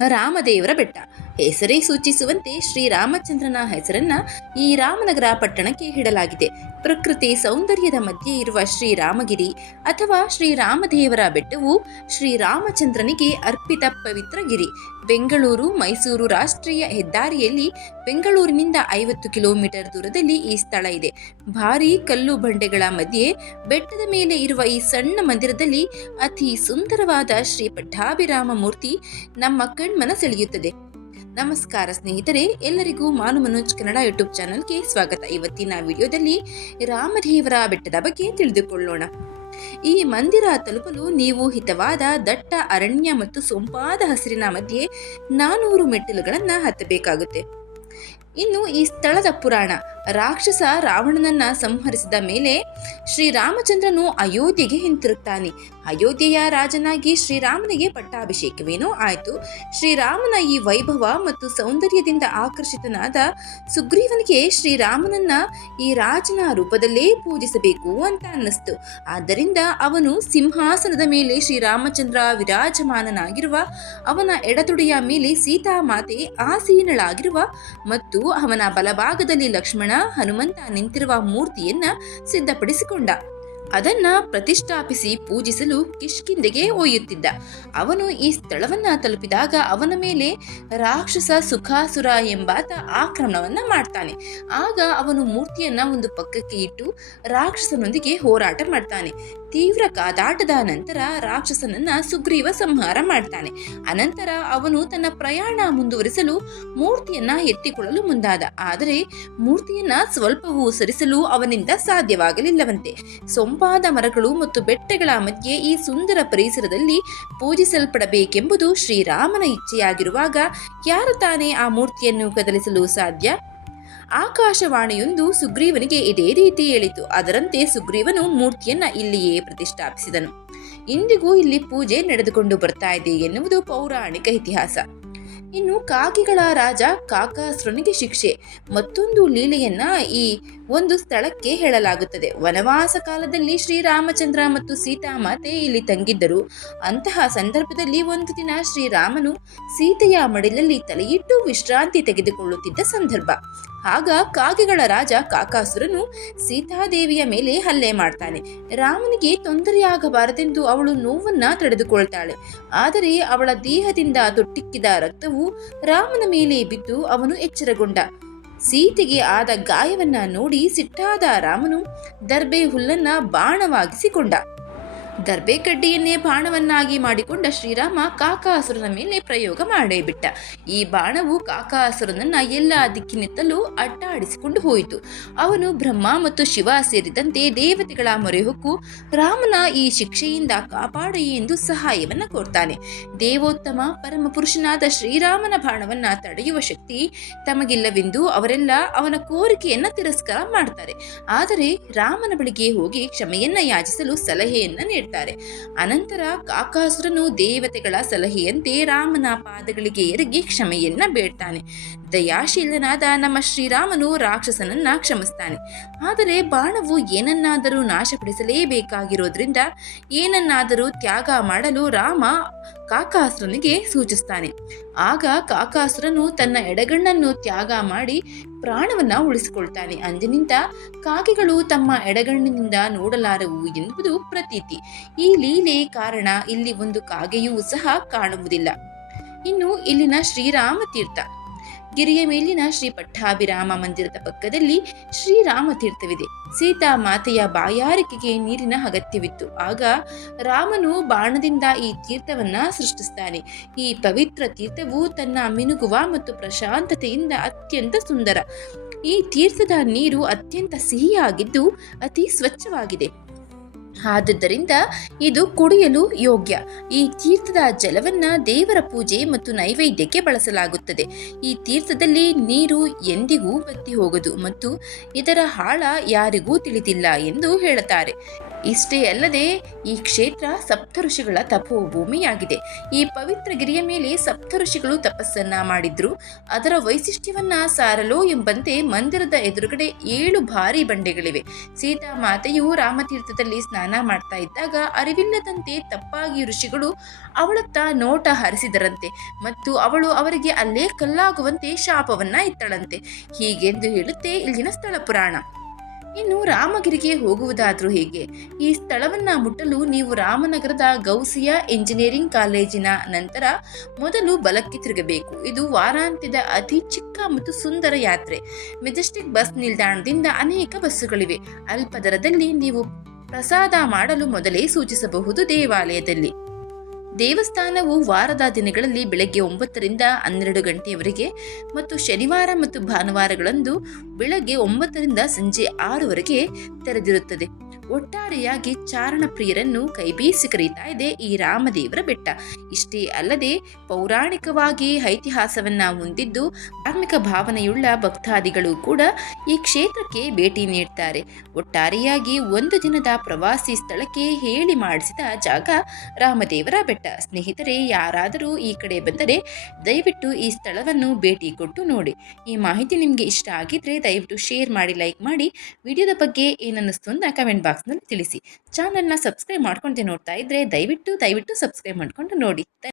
ರಾಮದೇವರ ಬೆಟ್ಟ. ಹೆಸರೇ ಸೂಚಿಸುವಂತೆ ಶ್ರೀರಾಮಚಂದ್ರನ ಹೆಸರನ್ನ ಈ ರಾಮನಗರ ಪಟ್ಟಣಕ್ಕೆ ಇಡಲಾಗಿದೆ. ಪ್ರಕೃತಿ ಸೌಂದರ್ಯದ ಮಧ್ಯೆ ಇರುವ ಶ್ರೀರಾಮಗಿರಿ ಅಥವಾ ಶ್ರೀರಾಮದೇವರ ಬೆಟ್ಟವು ಶ್ರೀರಾಮಚಂದ್ರನಿಗೆ ಅರ್ಪಿತ ಪವಿತ್ರ ಗಿರಿ. ಬೆಂಗಳೂರು ಮೈಸೂರು ರಾಷ್ಟ್ರೀಯ ಹೆದ್ದಾರಿಯಲ್ಲಿ ಬೆಂಗಳೂರಿನಿಂದ 50 ಕಿಲೋಮೀಟರ್ ದೂರದಲ್ಲಿ ಈ ಸ್ಥಳ ಇದೆ. ಭಾರೀ ಕಲ್ಲು ಬಂಡೆಗಳ ಮಧ್ಯೆ ಬೆಟ್ಟದ ಮೇಲೆ ಇರುವ ಈ ಸಣ್ಣ ಮಂದಿರದಲ್ಲಿ ಅತಿ ಸುಂದರವಾದ ಶ್ರೀ ಪಟ್ಟಾಭಿರಾಮ ಮೂರ್ತಿ ನಮ್ಮ ಕಣ್ಮನ ಸೆಳೆಯುತ್ತದೆ. ನಮಸ್ಕಾರ ಸ್ನೇಹಿತರೆ, ಎಲ್ಲರಿಗೂ ಮಾನು ಮನೋಜ್ ಕನ್ನಡ ಯೂಟ್ಯೂಬ್ ಚಾನಲ್ಗೆ ಸ್ವಾಗತ. ಇವತ್ತಿನ ವಿಡಿಯೋದಲ್ಲಿ ರಾಮದೇವರ ಬೆಟ್ಟದ ಬಗ್ಗೆ ತಿಳಿದುಕೊಳ್ಳೋಣ. ಈ ಮಂದಿರ ತಲುಪಲು ನೀವು ಹಿತವಾದ ದಟ್ಟ ಅರಣ್ಯ ಮತ್ತು ಸೊಂಪಾದ ಹಸಿರಿನ ಮಧ್ಯೆ 400 ಮೆಟ್ಟಿಲುಗಳನ್ನು ಹತ್ತಬೇಕಾಗುತ್ತೆ. ಇನ್ನು ಈ ಸ್ಥಳದ ಪುರಾಣ. ರಾಕ್ಷಸ ರಾವಣನನ್ನ ಸಂಹರಿಸಿದ ಮೇಲೆ ಶ್ರೀರಾಮಚಂದ್ರನು ಅಯೋಧ್ಯೆಗೆ ಹಿಂತಿರುಗ್ತಾನೆ. ಅಯೋಧ್ಯೆಯ ರಾಜನಾಗಿ ಶ್ರೀರಾಮನಿಗೆ ಪಟ್ಟಾಭಿಷೇಕವೇನೋ ಆಯಿತು. ಶ್ರೀರಾಮನ ಈ ವೈಭವ ಮತ್ತು ಸೌಂದರ್ಯದಿಂದ ಆಕರ್ಷಿತನಾದ ಸುಗ್ರೀವನಿಗೆ ಶ್ರೀರಾಮನನ್ನ ಈ ರಾಜನ ರೂಪದಲ್ಲೇ ಪೂಜಿಸಬೇಕು ಅಂತ ಅನ್ನಿಸ್ತು. ಆದ್ದರಿಂದ ಅವನು ಸಿಂಹಾಸನದ ಮೇಲೆ ಶ್ರೀರಾಮಚಂದ್ರ ವಿರಾಜಮಾನನಾಗಿರುವ, ಅವನ ಎಡತೊಡೆಯ ಮೇಲೆ ಸೀತಾಮಾತೆ ಆಸೀನಳಾಗಿರುವ ಮತ್ತು ಅವನ ಬಲಭಾಗದಲ್ಲಿ ಲಕ್ಷ್ಮಣ ಹನುಮಂತ ನಿಂತಿರುವ ಮೂರ್ತಿಯನ್ನ ಸಿದ್ಧಪಡಿಸಿಕೊಂಡ. ಅದನ್ನ ಪ್ರತಿಷ್ಠಾಪಿಸಿ ಪೂಜಿಸಲು ಕಿಷ್ಕಿಂಧೆಗೆ ಒಯ್ಯುತ್ತಿದ್ದ. ಅವನು ಈ ಸ್ಥಳವನ್ನ ತಲುಪಿದಾಗ ಅವನ ಮೇಲೆ ರಾಕ್ಷಸ ಸುಖಾಸುರ ಎಂಬಾತ ಆಕ್ರಮಣವನ್ನ ಮಾಡ್ತಾನೆ. ಆಗ ಅವನು ಮೂರ್ತಿಯನ್ನ ಒಂದು ಪಕ್ಕಕ್ಕೆ ಇಟ್ಟು ರಾಕ್ಷಸನೊಂದಿಗೆ ಹೋರಾಟ ಮಾಡ್ತಾನೆ. ತೀವ್ರ ಕಾದಾಟದ ನಂತರ ರಾಕ್ಷಸನನ್ನ ಸುಗ್ರೀವ ಸಂಹಾರ ಮಾಡ್ತಾನೆ. ಅನಂತರ ಅವನು ತನ್ನ ಪ್ರಯಾಣ ಮುಂದುವರಿಸಲು ಮೂರ್ತಿಯನ್ನ ಎತ್ತಿಕೊಳ್ಳಲು ಮುಂದಾದ. ಆದರೆ ಮೂರ್ತಿಯನ್ನ ಸ್ವಲ್ಪವೂ ಸರಿಸಲು ಅವನಿಂದ ಸಾಧ್ಯವಾಗಲಿಲ್ಲವಂತೆ. ಸೊಂಪಾದ ಮರಗಳು ಮತ್ತು ಬೆಟ್ಟಗಳ ಮಧ್ಯೆ ಈ ಸುಂದರ ಪರಿಸರದಲ್ಲಿ ಪೂಜಿಸಲ್ಪಡಬೇಕೆಂಬುದು ಶ್ರೀರಾಮನ ಇಚ್ಛೆಯಾಗಿರುವಾಗ ಯಾರು ತಾನೇ ಆ ಮೂರ್ತಿಯನ್ನು ಕದಲಿಸಲು ಸಾಧ್ಯ? ಆಕಾಶವಾಣಿಯೊಂದು ಸುಗ್ರೀವನಿಗೆ ಇದೇ ರೀತಿ ಹೇಳಿತು. ಅದರಂತೆ ಸುಗ್ರೀವನು ಮೂರ್ತಿಯನ್ನ ಇಲ್ಲಿಯೇ ಪ್ರತಿಷ್ಠಾಪಿಸಿದನು. ಇಂದಿಗೂ ಇಲ್ಲಿ ಪೂಜೆ ನಡೆದುಕೊಂಡು ಬರ್ತಾ ಇದೆ ಎನ್ನುವುದು ಪೌರಾಣಿಕ ಇತಿಹಾಸ. ಇನ್ನು ಕಾಕಿಗಳ ರಾಜ ಕಾಕಾಸುರನಿಗೆ ಶಿಕ್ಷೆ. ಮತ್ತೊಂದು ಲೀಲೆಯನ್ನ ಈ ಒಂದು ಸ್ಥಳಕ್ಕೆ ಹೇಳಲಾಗುತ್ತದೆ. ವನವಾಸ ಕಾಲದಲ್ಲಿ ಶ್ರೀರಾಮಚಂದ್ರ ಮತ್ತು ಸೀತಾಮಾತೆ ಇಲ್ಲಿ ತಂಗಿದ್ದರು. ಅಂತಹ ಸಂದರ್ಭದಲ್ಲಿ ಒಂದು ದಿನ ಶ್ರೀರಾಮನು ಸೀತೆಯ ಮಡಿಲಲ್ಲಿ ತಲೆಯಿಟ್ಟು ವಿಶ್ರಾಂತಿ ತೆಗೆದುಕೊಳ್ಳುತ್ತಿದ್ದ ಸಂದರ್ಭ. ಆಗ ಕಾಗೆಗಳ ರಾಜ ಕಾಕಾಸುರನು ಸೀತಾದೇವಿಯ ಮೇಲೆ ಹಲ್ಲೆ ಮಾಡ್ತಾನೆ. ರಾಮನಿಗೆ ತೊಂದರೆಯಾಗಬಾರದೆಂದು ಅವಳು ನೋವನ್ನ ತಡೆದುಕೊಳ್ತಾಳೆ. ಆದರೆ ಅವಳ ದೇಹದಿಂದ ತೊಟ್ಟಿಕ್ಕಿದ ರಕ್ತವು ರಾಮನ ಮೇಲೆ ಬಿದ್ದು ಅವನು ಎಚ್ಚರಗೊಂಡ. ಸೀತೆಗೆ ಆದ ಗಾಯವನ್ನ ನೋಡಿ ಸಿಟ್ಟಾದ ರಾಮನು ದರ್ಬೆ ಹುಲ್ಲನ್ನ ಬಾಣವಾಗಿಸಿಕೊಂಡ. ದರ್ಬೆ ಕಡ್ಡಿಯನ್ನೇ ಬಾಣವನ್ನಾಗಿ ಮಾಡಿಕೊಂಡ ಶ್ರೀರಾಮ ಕಾಕಾಸುರನ ಮೇಲೆ ಪ್ರಯೋಗ ಮಾಡೇ ಬಿಟ್ಟ. ಈ ಬಾಣವು ಕಾಕಾಸುರನನ್ನ ಎಲ್ಲ ದಿಕ್ಕಿನಿತ್ತಲೂ ಅಡ್ಡಾಡಿಸಿಕೊಂಡು ಹೋಯಿತು. ಅವನು ಬ್ರಹ್ಮ ಮತ್ತು ಶಿವ ಸೇರಿದಂತೆ ದೇವತೆಗಳ ಮೊರೆ ಹೊಕ್ಕು ರಾಮನ ಈ ಶಿಕ್ಷೆಯಿಂದ ಕಾಪಾಡಿ ಎಂದು ಸಹಾಯವನ್ನ ಕೋರ್ತಾನೆ. ದೇವೋತ್ತಮ ಪರಮ ಪುರುಷನಾದ ಶ್ರೀರಾಮನ ಬಾಣವನ್ನ ತಡೆಯುವ ಶಕ್ತಿ ತಮಗಿಲ್ಲವೆಂದು ಅವರೆಲ್ಲ ಅವನ ಕೋರಿಕೆಯನ್ನ ತಿರಸ್ಕಾರ ಮಾಡ್ತಾರೆ. ಆದರೆ ರಾಮನ ಬಳಿಗೆ ಹೋಗಿ ಕ್ಷಮೆಯನ್ನ ಯಾಚಿಸಲು ಸಲಹೆಯನ್ನ ನೀಡ್ತಾರೆ. ಅನಂತರ ಕಾಕಾಸುರನು ದೇವತೆಗಳ ಸಲಹೆಯಂತೆ ರಾಮನ ಪಾದಗಳಿಗೆ ಎರಗಿ ಕ್ಷಮೆಯನ್ನ ಬೇಡ್ತಾನೆ. ದಯಾಶೀಲನಾದ ನಮ್ಮ ಶ್ರೀರಾಮನು ರಾಕ್ಷಸನನ್ನ ಕ್ಷಮಿಸ್ತಾನೆ. ಆದರೆ ಬಾಣವು ಏನನ್ನಾದರೂ ನಾಶಪಡಿಸಲೇಬೇಕಾಗಿರೋದ್ರಿಂದ ಏನನ್ನಾದರೂ ತ್ಯಾಗ ಮಾಡಲು ರಾಮ ಕಾಕಾಸುರನಿಗೆ ಸೂಚಿಸ್ತಾನೆ. ಆಗ ಕಾಕಾಸುರನು ತನ್ನ ಎಡಗಣ್ಣನ್ನು ತ್ಯಾಗ ಮಾಡಿ ಪ್ರಾಣವನ್ನ ಉಳಿಸಿಕೊಳ್ತಾನೆ. ಅಂದಿನಿಂದ ಕಾಗೆಗಳು ತಮ್ಮ ಎಡಗಣ್ಣಿನಿಂದ ನೋಡಲಾರವು ಎಂಬುದು ಪ್ರತೀತಿ. ಈ ಲೀಲೆ ಕಾರಣ ಇಲ್ಲಿ ಒಂದು ಕಾಗೆಯೂ ಸಹ ಕಾಣುವುದಿಲ್ಲ. ಇನ್ನು ಇಲ್ಲಿನ ಶ್ರೀರಾಮ ತೀರ್ಥ. ಗಿರಿಯ ಮೇಲಿನ ಶ್ರೀ ಪಟ್ಟಾಭಿರಾಮ ಮಂದಿರದ ಪಕ್ಕದಲ್ಲಿ ಶ್ರೀರಾಮ ತೀರ್ಥವಿದೆ. ಸೀತಾ ಮಾತೆಯ ಬಾಯಾರಿಕೆಗೆ ನೀರಿನ ಅಗತ್ಯವಿತ್ತು. ಆಗ ರಾಮನು ಬಾಣದಿಂದ ಈ ತೀರ್ಥವನ್ನ ಸೃಷ್ಟಿಸ್ತಾನೆ. ಈ ಪವಿತ್ರ ತೀರ್ಥವು ತನ್ನ ಮಿನುಗುವ ಮತ್ತು ಪ್ರಶಾಂತತೆಯಿಂದ ಅತ್ಯಂತ ಸುಂದರ. ಈ ತೀರ್ಥದ ನೀರು ಅತ್ಯಂತ ಸಿಹಿಯಾಗಿದ್ದು ಅತಿ ಸ್ವಚ್ಛವಾಗಿದೆ. ಆದುದರಿಂದ ಇದು ಕುಡಿಯಲು ಯೋಗ್ಯ. ಈ ತೀರ್ಥದ ಜಲವನ್ನ ದೇವರ ಪೂಜೆ ಮತ್ತು ನೈವೇದ್ಯಕ್ಕೆ ಬಳಸಲಾಗುತ್ತದೆ. ಈ ತೀರ್ಥದಲ್ಲಿ ನೀರು ಎಂದಿಗೂ ಬತ್ತಿ ಹೋಗದು ಮತ್ತು ಇದರ ಆಳ ಯಾರಿಗೂ ತಿಳಿದಿಲ್ಲ ಎಂದು ಹೇಳುತ್ತಾರೆ. ಇಷ್ಟೇ ಅಲ್ಲದೆ ಈ ಕ್ಷೇತ್ರ ಸಪ್ತ ಋಷಿಗಳ ತಪೋಭೂಮಿಯಾಗಿದೆ. ಈ ಪವಿತ್ರ ಗಿರಿಯ ಮೇಲೆ ಸಪ್ತ ಋಷಿಗಳು ತಪಸ್ಸನ್ನ ಮಾಡಿದ್ರು. ಅದರ ವೈಶಿಷ್ಟ್ಯವನ್ನ ಸಾರಲು ಎಂಬಂತೆ ಮಂದಿರದ ಎದುರುಗಡೆ 7 ಭಾರಿ ಬಂಡೆಗಳಿವೆ. ಸೀತಾ ಮಾತೆಯು ರಾಮತೀರ್ಥದಲ್ಲಿ ಸ್ನಾನ ಮಾಡ್ತಾ ಇದ್ದಾಗ ಅರಿವಿಲ್ಲದಂತೆ ತಪ್ಪಾಗಿ ಋಷಿಗಳು ಅವಳತ್ತ ನೋಟ ಹರಿಸಿದರಂತೆ ಮತ್ತು ಅವಳು ಅವರಿಗೆ ಅಲ್ಲೇ ಕಲ್ಲಾಗುವಂತೆ ಶಾಪವನ್ನ ಇತ್ತಳಂತೆ. ಹೀಗೆಂದು ಹೇಳುತ್ತೆ ಇಲ್ಲಿನ ಸ್ಥಳ ಪುರಾಣ. ಇನ್ನು ರಾಮಗಿರಿಗೆ ಹೋಗುವುದಾದ್ರೂ ಹೇಗೆ? ಈ ಸ್ಥಳವನ್ನ ಮುಟ್ಟಲು ನೀವು ರಾಮನಗರದ ಗೌಸಿಯಾ ಎಂಜಿನಿಯರಿಂಗ್ ಕಾಲೇಜಿನ ನಂತರ ಮೊದಲು ಬಲಕ್ಕೆ ತಿರುಗಬೇಕು. ಇದು ವಾರಾಂತ್ಯದ ಅತಿ ಚಿಕ್ಕ ಮತ್ತು ಸುಂದರ ಯಾತ್ರೆ. ಮೆಜೆಸ್ಟಿಕ್ ಬಸ್ ನಿಲ್ದಾಣದಿಂದ ಅನೇಕ ಬಸ್ಸುಗಳಿವೆ. ಅಲ್ಪ ದರದಲ್ಲಿ ನೀವು ಪ್ರಸಾದ ಮಾಡಲು ಮೊದಲೇ ಸೂಚಿಸಬಹುದು. ದೇವಾಲಯದಲ್ಲಿ ದೇವಸ್ಥಾನವು ವಾರದ ದಿನಗಳಲ್ಲಿ ಬೆಳಗ್ಗೆ 9ರಿಂದ 12 ಗಂಟೆಯವರೆಗೆ ಮತ್ತು ಶನಿವಾರ ಮತ್ತು ಭಾನುವಾರಗಳಂದು ಬೆಳಗ್ಗೆ 9ರಿಂದ ಸಂಜೆ 6ವರೆಗೆ ತೆರೆದಿರುತ್ತದೆ. ಒಟ್ಟಾರೆಯಾಗಿ ಚಾರಣ ಪ್ರಿಯರನ್ನು ಕೈಬೀಸಿ ಕರೀತಾ ಇದೆ ಈ ರಾಮದೇವರ ಬೆಟ್ಟ. ಇಷ್ಟೇ ಅಲ್ಲದೆ ಪೌರಾಣಿಕವಾಗಿ ಇತಿಹಾಸವನ್ನ ಹೊಂದಿದ್ದು ಧಾರ್ಮಿಕ ಭಾವನೆಯುಳ್ಳ ಭಕ್ತಾದಿಗಳು ಕೂಡ ಈ ಕ್ಷೇತ್ರಕ್ಕೆ ಭೇಟಿ ನೀಡ್ತಾರೆ. ಒಟ್ಟಾರೆಯಾಗಿ ಒಂದು ದಿನದ ಪ್ರವಾಸಿ ಸ್ಥಳಕ್ಕೆ ಹೇಳಿ ಮಾಡಿಸಿದ ಜಾಗ ರಾಮದೇವರ ಬೆಟ್ಟ. ಸ್ನೇಹಿತರೆ, ಯಾರಾದರೂ ಈ ಕಡೆ ಬಂದರೆ ದಯವಿಟ್ಟು ಈ ಸ್ಥಳವನ್ನು ಭೇಟಿ ಕೊಟ್ಟು ನೋಡಿ. ಈ ಮಾಹಿತಿ ನಿಮಗೆ ಇಷ್ಟ ಆಗಿದ್ರೆ ದಯವಿಟ್ಟು ಶೇರ್ ಮಾಡಿ, ಲೈಕ್ ಮಾಡಿ. ವಿಡಿಯೋದ ಬಗ್ಗೆ ಏನನ್ನಿಸ್ತು ಅಂತ ಕಮೆಂಟ್ ಬಾಕ್ಸ್ನಲ್ಲಿ ತಿಳಿಸಿ. ಚಾನಲ್ನ ಸಬ್ಸ್ಕ್ರೈಬ್ ಮಾಡ್ಕೊಂಡೆ ನೋಡ್ತಾ ಇದ್ರೆ ದಯವಿಟ್ಟು ಸಬ್ಸ್ಕ್ರೈಬ್ ಮಾಡ್ಕೊಂಡು ನೋಡಿ.